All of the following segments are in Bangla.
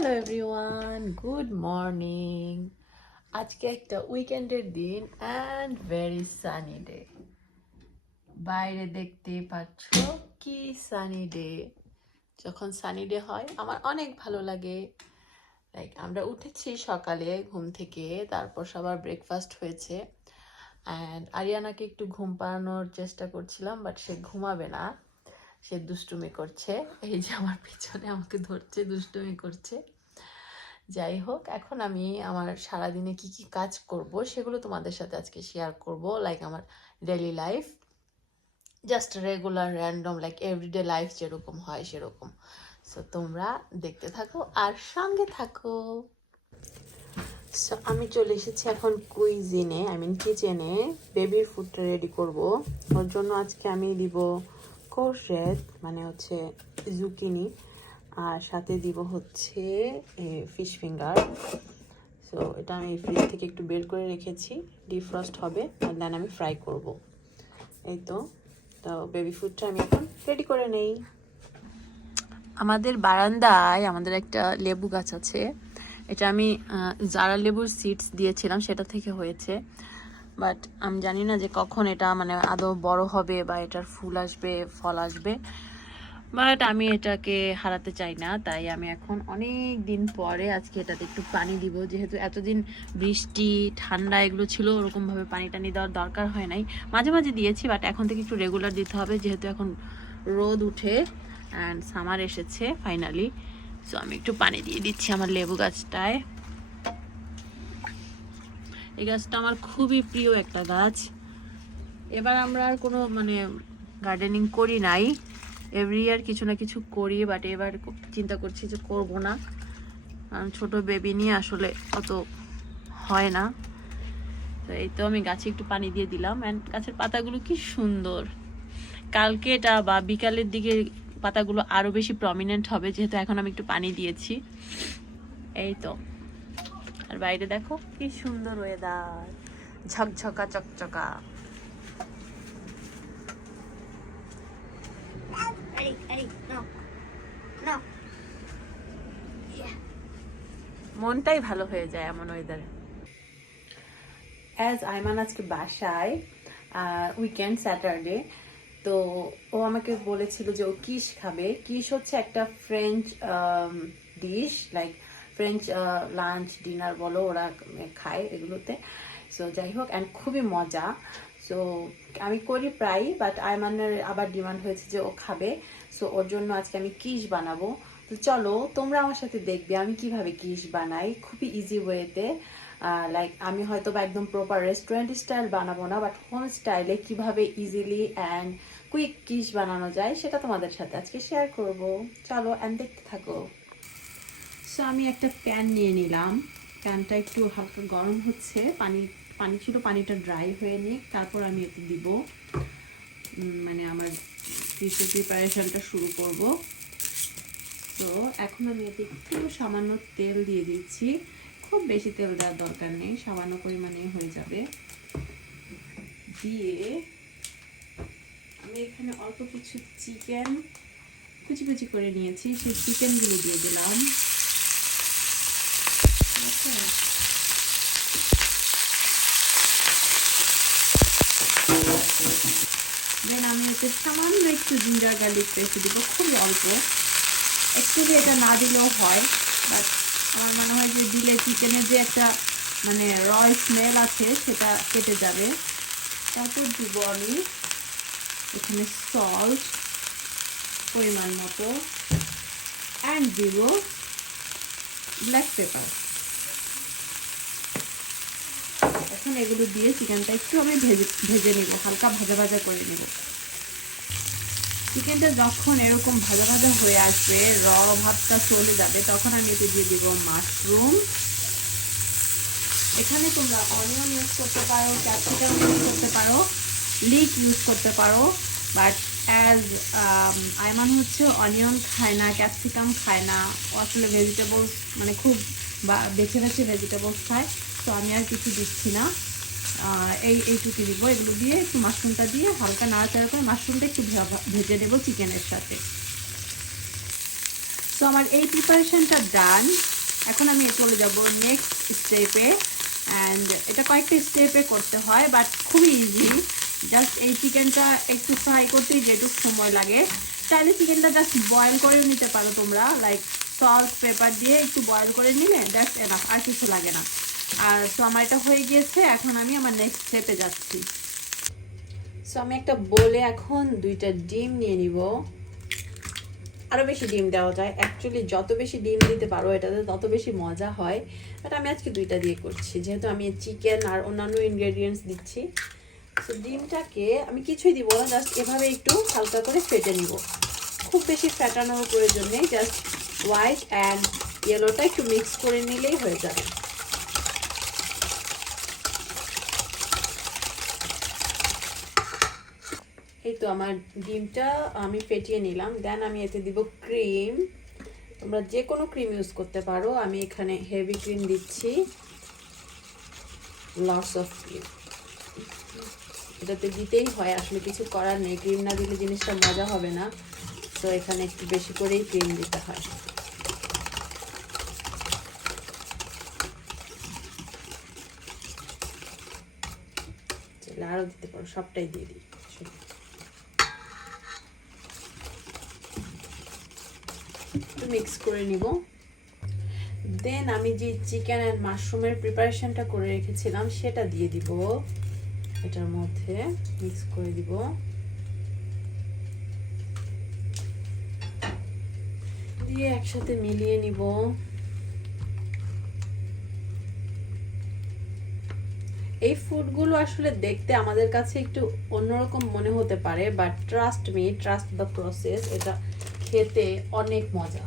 হ্যালো এভরিওয়ান গুড মর্নিং আজকে একটা উইকেন্ডের দিন অ্যান্ড ভেরি সানি ডে বাইরে দেখতে পাচ্ছ কি সানি ডে যখন সানি ডে হয়, আমার অনেক ভালো লাগে। লাইক আমরা উঠেছি সকালে ঘুম থেকে, তারপর সবার ব্রেকফাস্ট হয়েছে। অ্যান্ড আরিয়ানাকে একটু ঘুম পাড়ানোর চেষ্টা করছিলাম বাট সে ঘুমাবে না। সে দুষ্টুমি করছে। এই যে আমার পিছনে আমাকে ধরছে, দুষ্টুমি করছে। যাই হোক, এখন আমি আমার সারাদিনে কি কি কাজ করব সেগুলো তোমাদের সাথে আজকে শেয়ার করব লাইক আমার daily life just regular random like everyday life যেরকম হয় সেরকম। সো তোমরা দেখতে থাকো আর সঙ্গে থাকো। সো আমি চলে এসেছি এখন কুইজিনে আই মিন কিচেনে বেবির ফুডটা রেডি করব। ওর জন্য আজকে আমি দিব কোর্সেট মানে হচ্ছে জুকিনি, আর সাথে দিব হচ্ছে ফিশ ফিঙ্গার সো এটা আমি ফ্রিজ থেকে একটু বের করে রেখেছি ডিফ্রস্ট হবে আর দেন আমি ফ্রাই করব। এই তো তো বেবি ফুডটা আমি এখন রেডি করে নেই। আমাদের বারান্দায় আমাদের একটা লেবু গাছ আছে। এটা আমি জারা লেবুর সিডস দিয়েছিলাম, সেটা থেকে হয়েছে। বাট আমি জানি না যে কখন এটা মানে আদৌ বড় হবে বা এটার ফুল আসবে, ফল আসবে। বাট আমি এটাকে হারাতে চাই না, তাই আমি এখন অনেক দিন পরে আজকে এটাতে একটু পানি দিব। যেহেতু এতদিন বৃষ্টি, ঠান্ডা এগুলো ছিল, ওরকমভাবে পানি টানি দেওয়ার দরকার হয় নাই। মাঝে মাঝে দিয়েছি, বাট এখন থেকে একটু রেগুলার দিতে হবে, যেহেতু এখন রোদ উঠে অ্যান্ড সামার এসেছে ফাইনালি সো আমি একটু পানি দিয়ে দিচ্ছি আমার লেবু গাছটায়। এই গাছটা আমার খুবই প্রিয় একটা গাছ। এবার আমরা আর কোনো মানে গার্ডেনিং করি নাই। এভরি ইয়ার কিছু না কিছু করি বাট এবার চিন্তা করছি যে করব না। কারণ ছোট বেবি নিয়ে আসলে অত হয় না। তো এই তো আমি গাছে একটু পানি দিয়ে দিলাম। অ্যান্ড গাছের পাতাগুলো কি সুন্দর। কালকে এটা বা বিকালের দিকে পাতাগুলো আরও বেশি প্রমিনেন্ট হবে, যেহেতু এখন আমি একটু পানি দিয়েছি। এই তো। আর বাইরে দেখো কি সুন্দর ওয়েদার ঝকঝকা চকচকা. মনটাই ভালো হয়ে যায় এমন ওয়েদারে অ্যাজ আইমান আজকে বাসায় উইকেন্ড স্যাটারডে তো ও আমাকে বলেছিল যে ও কিস খাবে। কিস হচ্ছে একটা French dish like French lunch dinner বলো, ওরা খায় এগুলোতে। সো যাই হোক অ্যান্ড খুবই মজা। সো আমি করি প্রায় বাট আইমানের আবার ডিমান্ড হয়েছে যে ও খাবে। সো ওর জন্য আজকে আমি কিস বানাবো। তো চলো, তোমরা আমার সাথে দেখবে আমি কীভাবে কিস বানাই। খুবই ইজি ওয়েতে লাইক আমি হয়তো বা একদম প্রপার রেস্টুরেন্ট স্টাইল বানাবো না বাট হোম স্টাইলে কীভাবে ইজিলি অ্যান্ড কুইক কিস বানানো যায়, সেটা তোমাদের সাথে আজকে শেয়ার করব। চলো অ্যান্ড দেখতে থাকো। সো আমি একটা প্যান নিয়ে নিলাম। প্যানটা একটু হালকা গরম হচ্ছে। পানি পানি ছিল, পানিটা ড্রাই হয়ে নিক। তারপর আমি এতে দিব মানে আমার ফিশের প্রিপারেশনটা শুরু করব। তো এখন আমি এতে একটু সামান্য তেল দিয়ে দিচ্ছি। খুব বেশি তেল দেওয়ার দরকার নেই, সামান্য পরিমাণে হয়ে যাবে। দিয়ে আমি এখানে অল্প কিছু চিকেন কুচি কুচি করে নিয়েছি। সেই চিকেনগুলো দিয়ে দিলাম? দেন আমি হচ্ছে সামান্য একটু জিঞ্জার গার্লিক পেস্ট দিব খুবই অল্প। অ্যাকচুয়ালি এটা না দিলেও হয় বাট আমার মনে হয় যে দিলে চিকেনের যে একটা মানে র স্মেল আছে, সেটা কেটে যাবে। তারপর দিব আমি এখানে সল্ট পরিমাণ মতো অ্যান্ড দিব ব্ল্যাক পেপার এখন এগুলো দিয়ে চিকেনটা একটু আমি ভেজে নেব, হালকা ভাজা ভাজা করে নেব। চিকেনটা যখন এরকম ভাজা ভাজা হয়ে আসবে, র ভাবটা চলে যাবে, তখন আমি এতে দিয়ে দিব মাশরুম। এখানে তোমরা অনিয়ন ইউজ করতে পারো ক্যাপসিকাম ইউজ করতে পারো লিক ইউজ করতে পারো বাট অ্যাজ আইমান হচ্ছে অনিয়ন খায় না ক্যাপসিকাম খায় না আসলে ভেজিটেবলস মানে খুব বা- বেছে বেছে ভেজিটেবলস খায়। তো আমি আর কিছু দিচ্ছি না। এই এইটুকু দিব এগুলো দিয়ে একটু মাশরুমটা দিয়ে হালকা নাড়াচাড়া করে মাশরুমটা একটু ভেজে দেবো চিকেনের সাথে। তো আমার এই প্রিপারেশনটা ডান। এখন আমি চলে যাব নেক্সট স্টেপে অ্যান্ড এটা কয়েকটা স্টেপে করতে হয় বাট খুবই ইজি জাস্ট এই চিকেনটা একটু ফ্রাই করতেই যেটুকু সময় লাগে। চাইলে চিকেনটা জাস্ট বয়েল করেও নিতে পারো তোমরা। লাইক সল্ট পেপার দিয়ে একটু বয়েল করে নিলে দ্যাটস এনাফ আর কিছু লাগে না। আর সো আমার এটা হয়ে গিয়েছে, এখন আমি আমার নেক্সট স্টেপে যাচ্ছি। সো আমি একটা বলে এখন দুইটা ডিম নিয়ে নিব। আরও বেশি ডিম দেওয়া যায়। অ্যাকচুয়ালি যত বেশি ডিম দিতে পারো, এটাতে তত বেশি মজা হয়। বাট আমি আজকে দুইটা দিয়ে করছি। যেহেতু আমি চিকেন আর অন্যান্য ইনগ্রেডিয়েন্টস দিচ্ছি। সো ডিমটাকে আমি কিছুই দিব না জাস্ট এভাবে একটু হালকা করে ফেটে নিব। খুব বেশি ফেটানোর প্রয়োজন নেই জাস্ট হোয়াইট অ্যান্ড ইয়েলোটা একটু মিক্স করে নিলেই হয়ে যাবে। এই তো আমার ডিমটা আমি ফেটিয়ে নিলাম। দেন আমি এতে দিব ক্রিম। তোমরা যে কোনো ক্রিম ইউজ করতে পারো। আমি এখানে হেভি ক্রিম দিচ্ছি। লস অফ ক্রিম এটাতে দিতেই হয়, আসলে কিছু করার নেই। ক্রিম না দিলে জিনিসটা মজা হবে না। তো এখানে একটু বেশি করেই ক্রিম দিতে হয়। আরও দিতে পারো, সবটাই দিয়ে দিই একটু মিক্স করে নিব। দেন আমি যে চিকেন অ্যান্ড মাশরুমের প্রিপারেশনটা করে রেখেছিলাম, সেটা দিয়ে দিব। এটার মধ্যে মিক্স করে দিব। দিয়ে একসাথে মিলিয়ে নিব। এই ফুডগুলো আসলে দেখতে আমাদের কাছে একটু অন্যরকম মনে হতে পারে but trust me trust the process এটা খেতে অনেক মজা।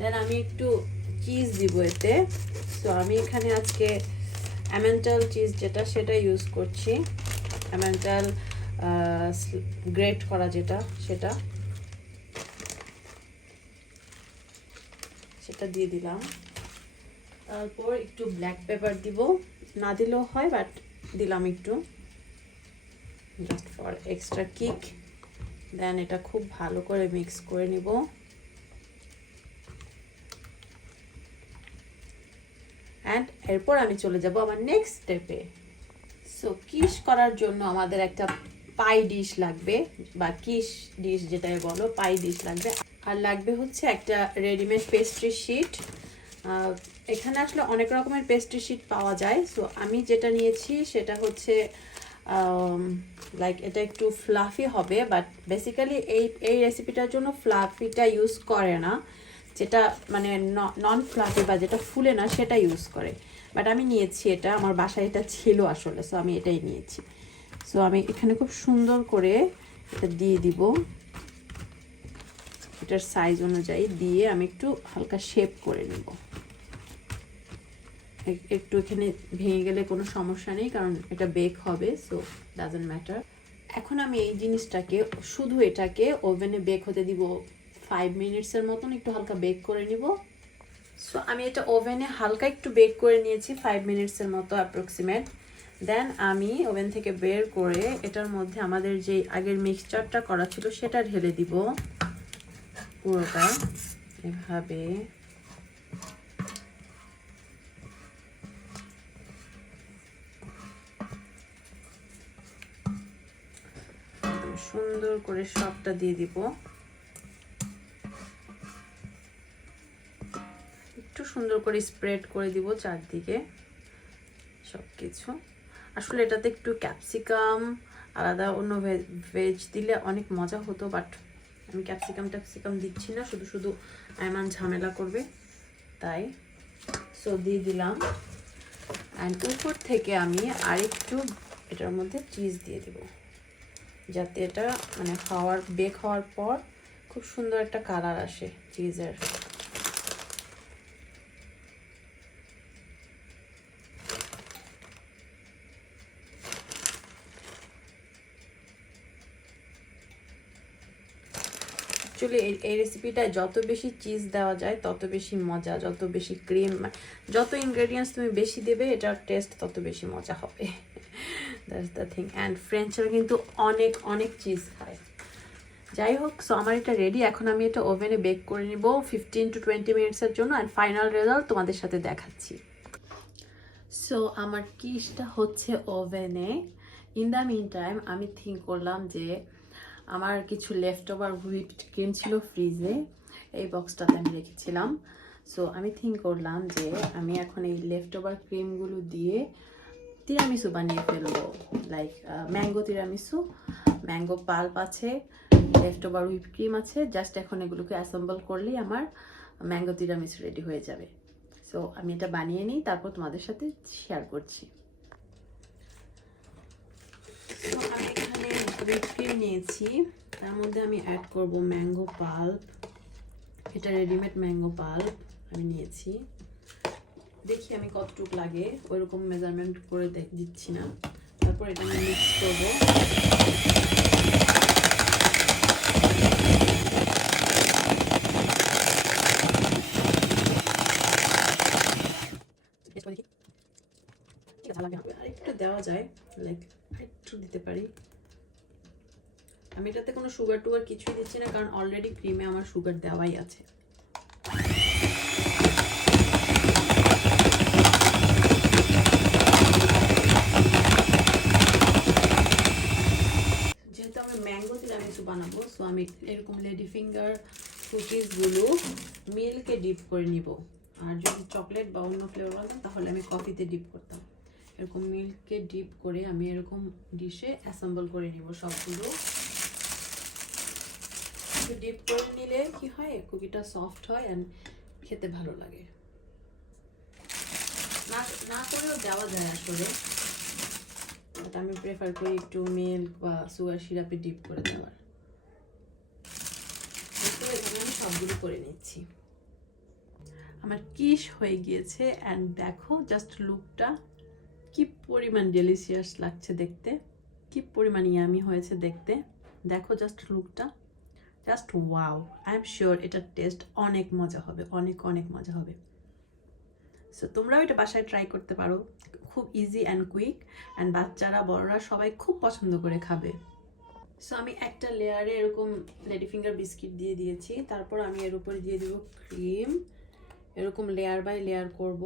দেন আমি একটু চিজ দিব এতে। তো আমি এখানে আজকে অ্যামেন্টাল চিজ যেটা সেটা ইউজ করছি। অ্যামেন্টাল গ্রেট করা যেটা, সেটা। সেটা দিয়ে দিলাম। তারপর একটু ব্ল্যাক পেপার দিব। না দিলেও হয় বাট দিলাম একটু। Just for extra kick then এটা খুব ভালো করে মিক্স করে নিব। অ্যান্ড এরপর আমি চলে যাব আমার নেক্সট স্টেপে সো কিস করার জন্য আমাদের একটা পাই ডিশ লাগবে, বা কিস ডিশ যেটাই বলো পাই ডিশ লাগবে। আর লাগবে হচ্ছে একটা রেডিমেড পেস্ট্রি শিট এখানে আসলে অনেক রকমের পেস্ট্রি শিট পাওয়া যায়। সো আমি যেটা নিয়েছি সেটা হচ্ছে লাইক এটা একটু ফ্লাফি হবে বাট বেসিক্যালি এই এই রেসিপিটার জন্য ফ্লাফিটা ইউজ করে না। যেটা মানে নন ফ্লাফি বা যেটা ফুলে না, সেটা ইউজ করে। বাট আমি নিয়েছি এটা, আমার বাসায় এটা ছিল আসলে সো আমি এটাই নিয়েছি। সো আমি এখানে খুব সুন্দর করে এটা দিয়ে দিব। এটার সাইজ অনুযায়ী দিয়ে আমি একটু হালকা শেপ করে নেব। একটু এখানে ভেঙে গেলে কোনো সমস্যা নেই, কারণ এটা বেক হবে সো ডাজেন্ট ম্যাটার এখন আমি এই জিনিসটাকে, শুধু এটাকে ওভেনে বেক হতে দিব ফাইভ মিনিটসের মতন একটু হালকা বেক করে নিব। সো আমি এটা ওভেনে হালকা একটু বেক করে নিয়েছি ফাইভ মিনিটসের মতো অ্যাপ্রক্সিমেট দেন আমি ওভেন থেকে বের করে এটার মধ্যে আমাদের যে আগের মিক্সচারটা করা ছিল সেটা ঢেলে দিব। পুরোটা এভাবে। সুন্দর করে সবটা দিয়ে দিব। সুন্দর করে স্প্রেড করে দিব চারদিকে সব কিছু আসলে এটাতে একটু ক্যাপসিকাম আলাদা অন্য ভেজ দিলে অনেক মজা হতো বাট আমি ক্যাপসিকাম ট্যাপসিকাম দিচ্ছি না, শুধু শুধু এমন ঝামেলা করবে, তাই। সো দিয়ে দিলাম। অ্যান্ড উপর থেকে আমি আরেকটু এটার মধ্যে চিজ দিয়ে দিব, যাতে এটা মানে খাওয়ার বেক হওয়ার পর খুব সুন্দর একটা কালার আসে চিজের অ্যাকচুয়ালি এই রেসিপিটায় যত বেশি চিজ দেওয়া যায়, তত বেশি মজা, যত বেশি ক্রিম যত ইনগ্রেডিয়েন্টস তুমি বেশি দেবে, এটার টেস্ট তত বেশি মজা হবে। দ্যাটস দ্য থিং অ্যান্ড ফ্রেঞ্চরা কিন্তু অনেক অনেক চিজ খায়। যাই হোক সো আমার এটা রেডি এখন আমি এটা ওভেনে বেক করে নিব ফিফটিন টু টোয়েন্টি মিনিটসের জন্য অ্যান্ড ফাইনাল রেজাল্ট তোমাদের সাথে দেখাচ্ছি। সো আমার কিসটা হচ্ছে ওভেনে ইন দ্য মিন টাইম আমি থিঙ্ক করলাম যে আমার কিছু লেফট ওভার হুইপড ক্রিম ছিল ফ্রিজে এই বক্সটাতে আমি রেখেছিলাম। সো আমি থিঙ্ক করলাম যে আমি এখন এই লেফট ওভার ক্রিমগুলো দিয়ে তিরামিসু বানিয়ে ফেলব। Like mango tiramisu mango pulp আছে লেফট ওভার হুইপ ক্রিম আছে। জাস্ট এখন এগুলোকে অ্যাসেম্বল করলেই আমার ম্যাঙ্গো তিরামিসু রেডি হয়ে যাবে। সো আমি এটা বানিয়ে নিই, তারপর তোমাদের সাথে শেয়ার করছি So, আমি এখানে হুইপ ক্রিম নিয়েছি। তার মধ্যে আমি অ্যাড করব ম্যাঙ্গো পাল্প এটা রেডিমেড ম্যাঙ্গো পাল্প আমি নিয়েছি। দেখি আমি কতটুকু লাগে ওইরকম মেজারমেন্ট করে দেখ দিচ্ছি না। তারপর এটা আমি মিক্স করব। একটু দেওয়া যায় লাইক একটু দিতে পারি। আমি এটাতে কোনো সুগার টুগার কিছুই দিচ্ছি না, কারণ অলরেডি ক্রিমে আমার সুগার দেওয়াই আছে। যেহেতু আমি ম্যাঙ্গো তিরামিসু বানাবো সো আমি এরকম লেডি ফিঙ্গার কুকিজগুলো মিল্কে ডিপ করে নিব। আর যদি চকলেট বা অন্য ফ্লেভার বানাতাম তাহলে আমি কফিতে ডিপ করতাম। এরকম মিল্কে ডিপ করে আমি এরকম ডিশে অ্যাসেম্বল করে নিব সবগুলো। একটু ডিপ করে নিলে কি হয়? কুকিটা সফট হয় অ্যান্ড খেতে ভালো লাগে। না না করেও দেওয়া যায় আসলে। বাট আমি প্রেফার করি একটু মিল্ক বা সুগার সিরাপে ডিপ করে দেওয়ার। আমি সবগুলো করে নিচ্ছি। আমার কিস হয়ে গিয়েছে অ্যান্ড দেখো জাস্ট লুকটা কি পরিমাণ ডেলিশিয়াস লাগছে দেখতে। কি পরিমাণ ইয়ামি হয়েছে দেখতে। দেখো জাস্ট লুকটা just wow I am sure এটার টেস্ট অনেক মজা হবে, অনেক অনেক মজা হবে। সো তোমরাও এটা বাসায় ট্রাই করতে পারো। খুব ইজি অ্যান্ড কুইক অ্যান্ড বাচ্চারা, বড়রা সবাই খুব পছন্দ করে খাবে। সো আমি একটা লেয়ারে এরকম লেডি ফিঙ্গার বিস্কিট দিয়ে দিয়েছি। তারপর আমি এর উপরে দিয়ে দিব ক্রিম এরকম লেয়ার বাই লেয়ার করব।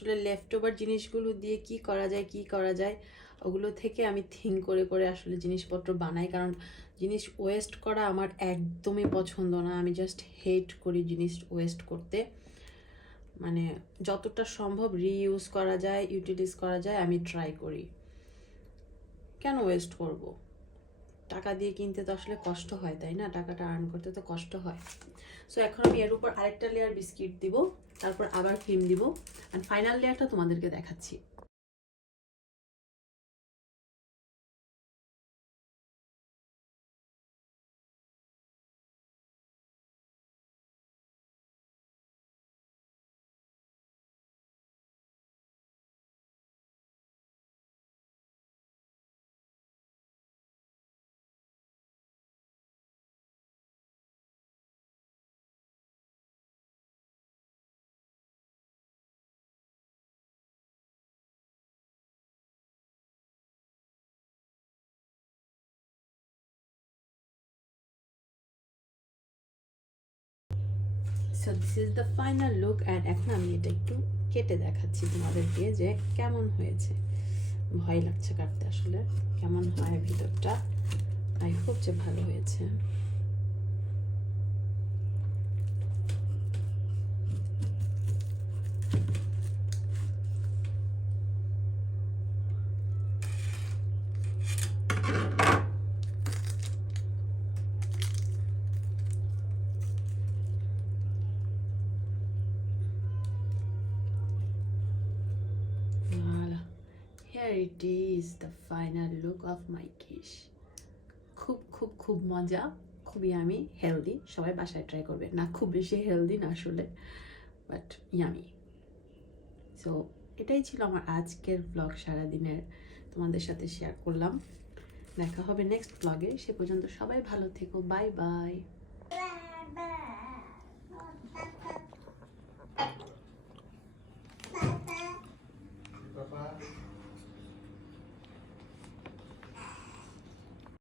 আসলে লেফট ওভার জিনিসগুলো দিয়ে কি করা যায়, কি করা যায়, ওগুলো থেকে আমি থিঙ্ক করে করে আসলে জিনিসপত্র বানাই। কারণ জিনিস ওয়েস্ট করা আমার একদমই পছন্দ না। আমি জাস্ট হেট করি জিনিস ওয়েস্ট করতে। মানে যতটা সম্ভব রিইউজ করা যায় ইউটিলাইজ করা যায়, আমি ট্রাই করি। কেন ওয়েস্ট করব? টাকা দিয়ে কিনতে তো আসলে কষ্ট হয়, তাই না? টাকাটা আর্ন করতে তো কষ্ট হয়। সো এখন আমি এর উপর আরেকটা লেয়ার বিস্কিট দিব। তারপর আবার ক্রিম দিব। অ্যান্ড ফাইনাল লেয়ারটা তোমাদেরকে দেখাচ্ছি। So this is the final look and এখন আমি এটা একটু কেটে দেখাচ্ছি তোমাদেরকে যে কেমন হয়েছে। ভয় লাগছে কাটতে আসলে। কেমন হয় ভিতরটা? আই হোপ যে ভালো হয়েছে। Here it is, the final look of my kish. খুব খুব খুব মজা খুবই আমি হেলদি সবাই বাসায় ট্রাই করবে। না খুব বেশি হেলদি না আসলে বাট ইয়ামি সো এটাই ছিল আমার আজকের ব্লগ সারাদিনের। তোমাদের সাথে শেয়ার করলাম। দেখা হবে নেক্সট ব্লগে সে পর্যন্ত সবাই ভালো থেকো। Bye bye.